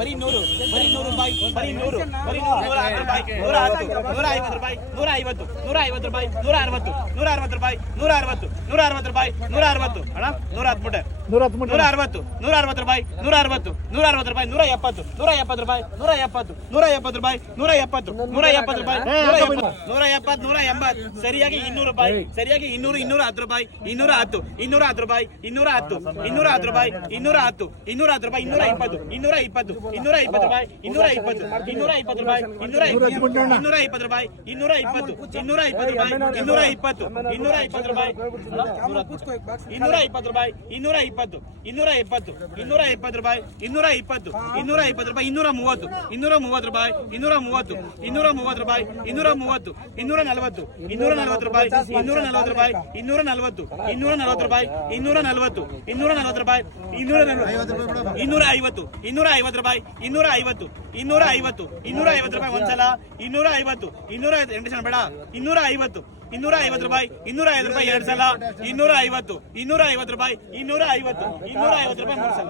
ಬರೀ 100 ರೂಪಾಯಿ, ಬರೀ 100, ಬರೀ 110 ರೂಪಾಯಿ, 110, 150 ರೂಪಾಯಿ, 150, 150 ರೂಪಾಯಿ, 160, 160 ರೂಪಾಯಿ, 160, 160 ರೂಪಾಯಿ, 160 ಅಣ್ಣ 110 ಮುಟ್ಟೆ 160, 160 ರೂಪಾಯಿ, 160, 160 ರೂಪಾಯಿ, 170, 170 ರೂಪಾಯಿ, 170, 170 ರೂಪಾಯಿ, 170, 170 ರೂಪಾಯಿ, 170, 180 ಸರಿಯಾಗಿ 200 ರೂಪಾಯಿ, ಸರಿಯಾಗಿ 200, 210 ರೂಪಾಯಿ, 210, 210 ರೂಪಾಯಿ, 210, 210 ರೂಪಾಯಿ, 210, 210 ರೂಪಾಯಿ, 220, 220, 220 ರೂಪಾಯಿ, 220, 220 ರೂಪಾಯಿ, 220, 220 ರೂಪಾಯಿ, 220, 220 ರೂಪಾಯಿ, 220, 220 ರೂಪಾಯಿ, 220 ರೂಪಾಯಿ, 220, 220, 220 ರೂಪಾಯಿ, 220, 220 ರೂಪಾಯಿ, 230, 230 ರೂಪಾಯಿ, 230, 230 ರೂಪಾಯಿ, 230, 240, 240 ರೂಪಾಯಿ, 240 ರೂಪಾಯಿ, 240, 240 ರೂಪಾಯಿ, 240, 240 ರೂಪಾಯಿ, 250, 250 ರೂಪಾಯಿ, 250, 250, 250 ರೂಪಾಯಿ ಒಂದ್ಸಲ, 250, 250 ಎಂಟು ಜನ ಬೇಡ, 250, 250 ರೂಪಾಯಿ, 250 ರೂಪಾಯಿ ಎರಡು ಸಲ, 250, 250 ರೂಪಾಯಿ, 250, 250 ರೂಪಾಯಿ ಮೂರು ಸಲ.